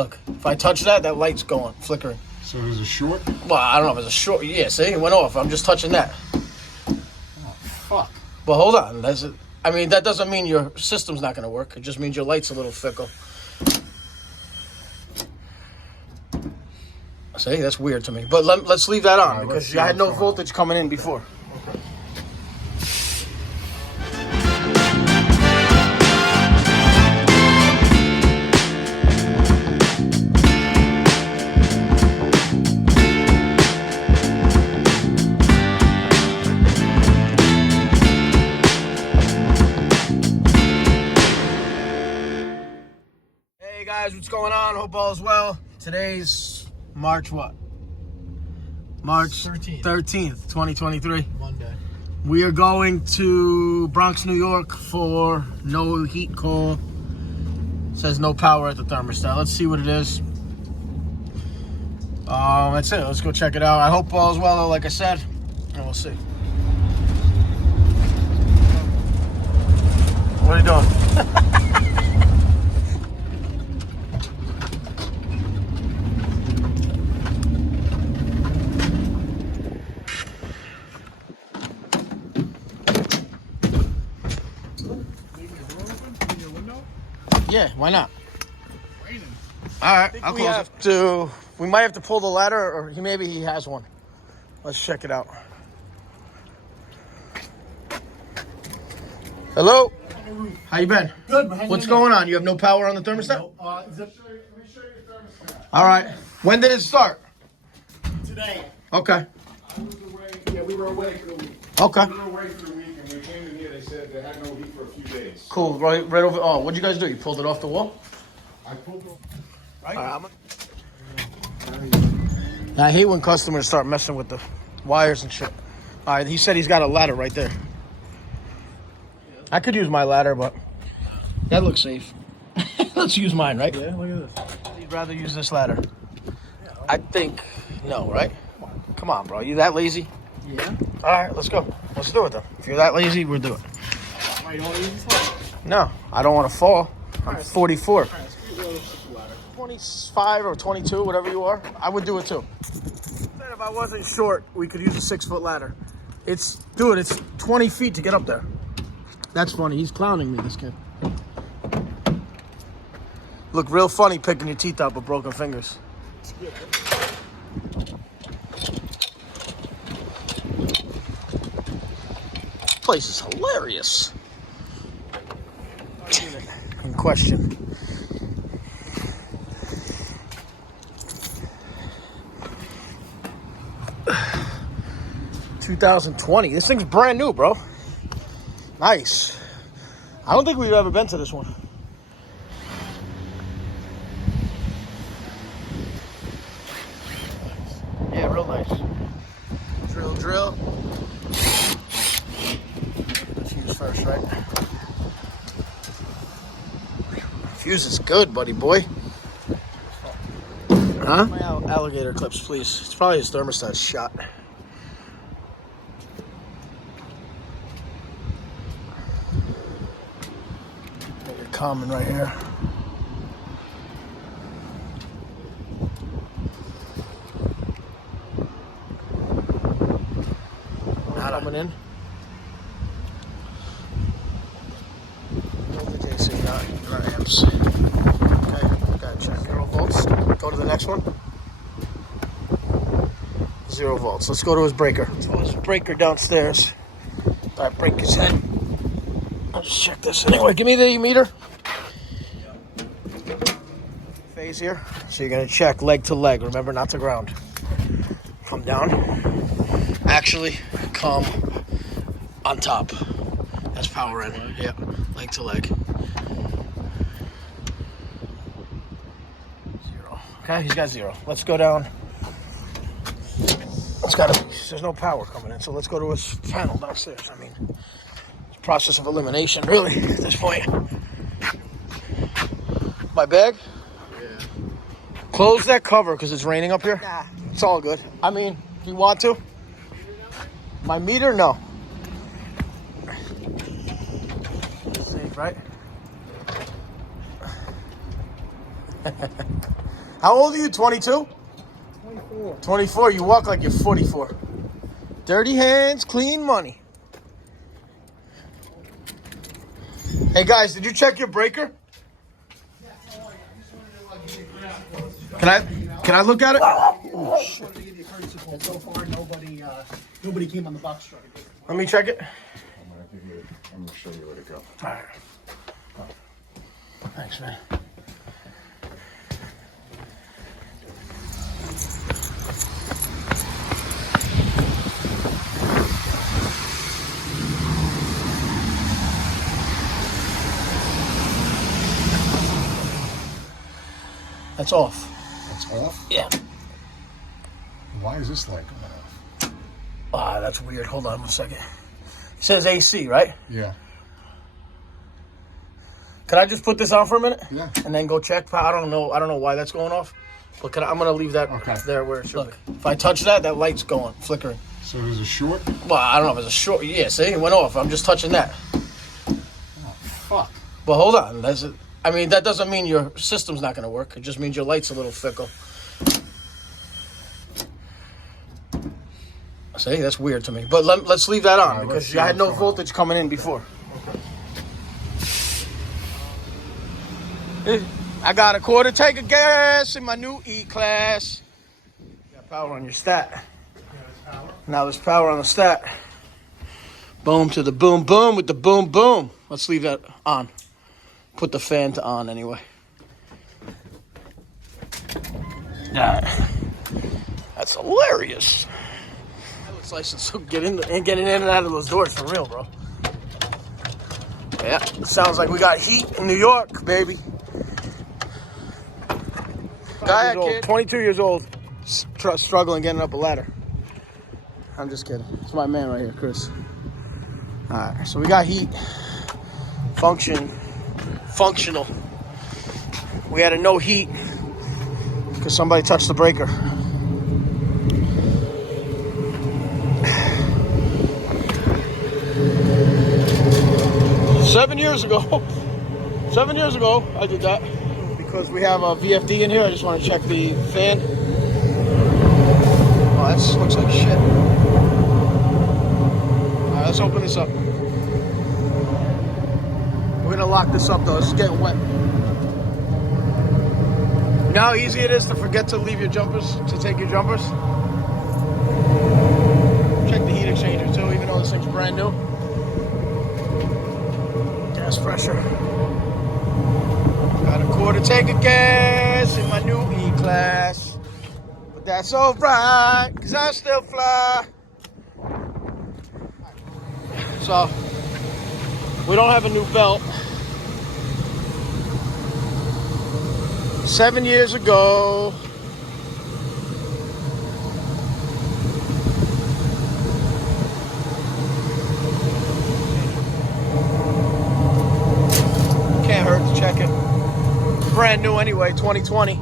Look, if I touch that, that light's going, flickering. So there's a short? Well, I don't know if it's a short. Yeah, see, it went off. I'm just touching that. Oh, fuck. But hold on. I mean, that doesn't mean your system's not going to work. It just means your light's a little fickle. See, that's weird to me. But let's leave that on because I had no voltage coming in before. Okay. Hey guys, what's going on? Hope all's well. Today's March what? March 13th, 2023. Monday. We are going to Bronx, New York for no heat call. Says no power at the thermostat. Let's see what it is. That's it. Let's go check it out. I hope all's well, like I said, and we'll see. What are you doing? Yeah, why not? Raining. All right, I'll close it. We might have to pull the ladder, or maybe he has one. Let's check it out. Hello? How you been? Good, man. What's going on? You have no power on the thermostat? No, let me show you the thermostat. All right. When did it start? Today. Okay. I was away. Yeah, we were away for the week. Okay. We were away for the week, and we came in here. They said they had no heat for a few days. Cool. Right over. Oh, what'd you guys do? You pulled it off the wall? I pulled off. All right, I hate when customers start messing with the wires and shit. All right, he said he's got a ladder right there. I could use my ladder, but that looks safe. Let's use mine, right? Yeah, look at this. You'd rather use this ladder? I think no, right? Come on, bro. You that lazy? Yeah. All right, let's go. Let's do it then. If you're that lazy, we'll do it. Why, you don't use this one? No, I don't want to fall. I'm 44. All right, let's get rid of the ladder. 25 or 22, whatever you are, I would do it too. If I wasn't short, we could use a 6-foot ladder. It's 20 feet to get up there. That's funny. He's clowning me, this kid. Look real funny picking your teeth out with broken fingers. This place is hilarious. In question. $2020. This thing's brand new, bro. Nice. I don't think we've ever been to this one. Yeah, real nice. Drill. Let's use first, right? Fuse is good, buddy boy. Huh? My alligator clips, please. It's probably his thermostat shot. Common right here. Not coming in. JC, not amps. Okay, gotta check 0 volts. Go to the next one. 0 volts. Let's go to his breaker. Let's go to his breaker downstairs. All right, break his head. I'll just check this anyway. Give me the meter. Phase here. So you're gonna check leg to leg. Remember, not to ground. Come down. Actually, come on top. That's power in. Yep. Leg to leg. 0. Okay, he's got 0. Let's go down. There's no power coming in, so let's go to his panel downstairs. I mean, process of elimination, really, at this point. My bag? Yeah. Close that cover because it's raining up here. Nah. It's all good. I mean, if you want to. My meter? No. Safe, right? How old are you? 22? 24. 24. You walk like you're 44. Dirty hands, clean money. Hey guys, did you check your breaker? Can I look at it? Oh, shit. To give you a courtesy call. So far, nobody came on the box truck. Let me check it. I'm gonna show you where to go. All right. Thanks, man. That's off. That's off? Yeah. Why is this light going off? Ah, that's weird. Hold on 1 second. It says AC, right? Yeah. Can I just put this on for a minute? Yeah. And then go check? I don't know why that's going off. But I'm going to leave that there where it should be. If I touch that light's going, flickering. So there's a short? Well, I don't know if it's a short. Yeah, see, it went off. I'm just touching that. Oh, fuck. But hold on. That doesn't mean your system's not going to work. It just means your light's a little fickle. See, that's weird to me. But let's leave that on because I had no voltage coming in before. Okay. I got a quarter tank of gas in my new E-Class. Got power on your stat. Now there's power on the stat. Boom to the boom boom with the boom boom. Let's leave that on. Put the fan to on anyway. That's hilarious. Pilot's license, so getting in and out of those doors for real, bro. Yeah, it sounds like we got heat in New York, baby. Guy, kid. 22 years old, struggling getting up a ladder. I'm just kidding. It's my man right here, Chris. All right, so we got heat. Functional. We had a no heat because somebody touched the breaker. Seven years ago, I did that. Because we have a VFD in here, I just want to check the fan. Oh, that looks like shit. All right, let's open this up. We're gonna lock this up though, it's getting wet. You know how easy it is to forget to leave your jumpers, to take your jumpers? Check the heat exchanger too, even though this thing's brand new. Gas pressure. Got a quarter tank of gas in my new E-Class. But that's alright, cause I still fly. So, we don't have a new belt. 7 years ago. Can't hurt to check it. Brand new anyway, 2020.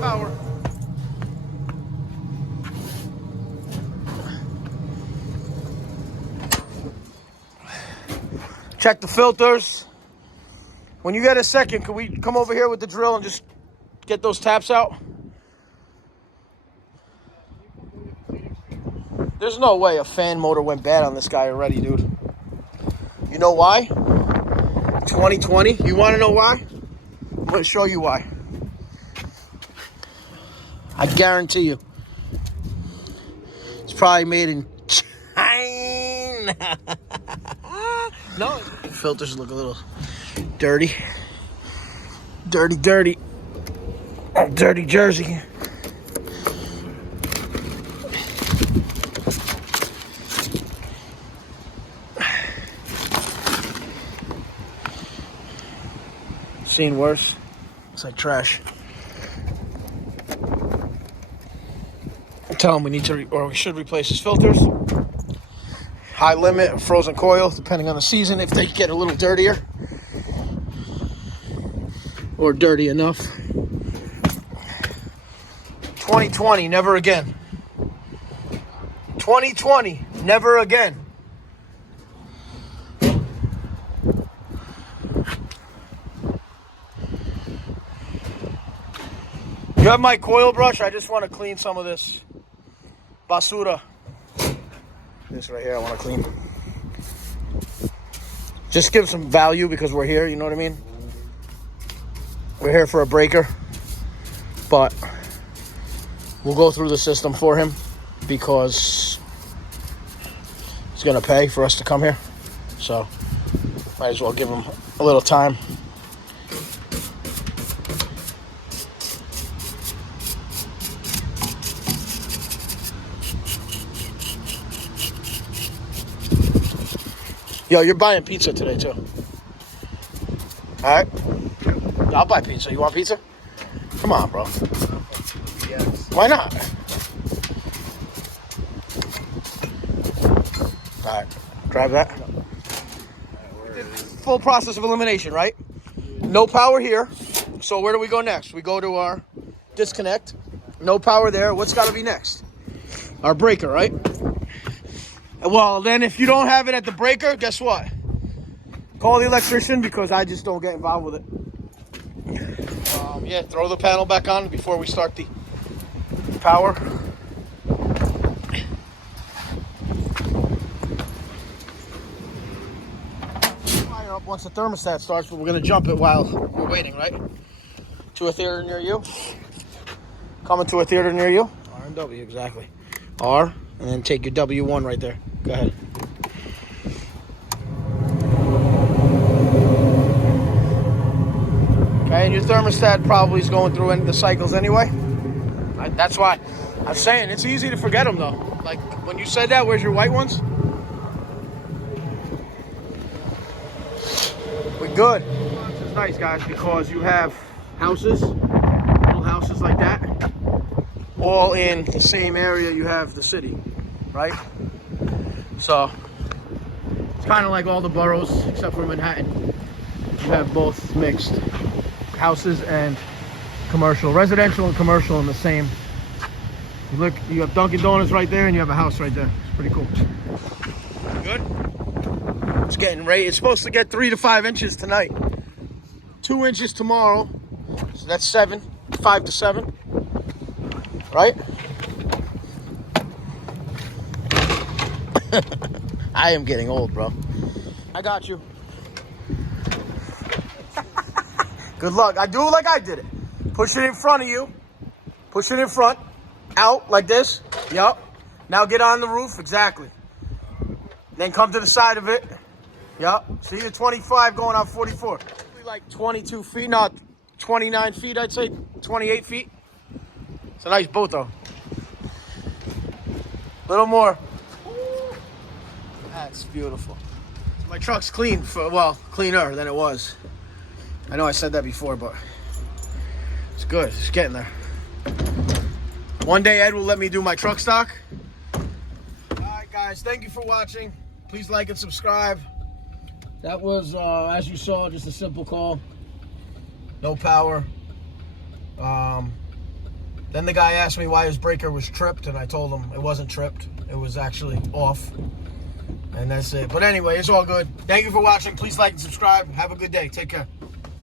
Power. Check the filters. When you get a second, can we come over here with the drill and just get those taps out? There's no way a fan motor went bad on this guy already, dude. You know why? 2020. You want to know why? I'm going to show you why. I guarantee you. It's probably made in China. No, the filters look a little dirty. Dirty. Oh, dirty Jersey. Seen worse. Looks like trash. Tell them we need to, we should replace his filters. High limit, frozen coil, depending on the season, if they get a little dirtier. Or dirty enough. 2020, never again. 2020, never again. You have my coil brush? I just want to clean some of this basura. This right here I want to clean. Just give some value because we're here, you know what I mean? We're here for a breaker. But we'll go through the system for him because he's going to pay for us to come here. So might as well give him a little time. Yo, you're buying pizza today, too. All right? I'll buy pizza. You want pizza? Come on, bro. Yes. Why not? All right. Grab that. Full process of elimination, right? No power here. So where do we go next? We go to our disconnect. No power there. What's got to be next? Our breaker, right? Well, then if you don't have it at the breaker, guess what? Call the electrician because I just don't get involved with it. Yeah, throw the panel back on before we start the power. Fire up once the thermostat starts, but we're going to jump it while we're waiting, right? To a theater near you. Coming to a theater near you. R and W, exactly. R, and then take your W1 right there. Go ahead. Okay, and your thermostat probably is going through the cycles anyway. That's why I'm saying it's easy to forget them though. Like when you said that, where's your white ones? We're good. It's nice, guys, because you have houses, little houses like that, all in the same area. You have the city, right? So it's kind of like all the boroughs except for Manhattan. You have both mixed houses and commercial, residential and commercial in the same. You look, you have Dunkin' Donuts right there and you have a house right there. It's pretty cool. Good. It's getting ready. It's supposed to get 3 to 5 inches tonight. 2 inches tomorrow. So that's 7, 5 to 7. Right? I am getting old, bro. I got you. Good luck. I do it like I did it. Push it in front of you. Push it in front. Out like this. Yup. Now get on the roof. Exactly. Then come to the side of it. Yup. See the 25 going on 44. Like 22 feet, not 29 feet, I'd say. 28 feet. It's a nice boat, though. A little more. That's beautiful. My truck's clean, cleaner than it was. I know I said that before, but it's good. It's getting there. One day Ed will let me do my truck stock. All right, guys. Thank you for watching. Please like and subscribe. That was, as you saw, just a simple call. No power. Then the guy asked me why his breaker was tripped, and I told him it wasn't tripped. It was actually off. And that's it. But anyway, it's all good. Thank you for watching. Please like and subscribe. Have a good day. Take care.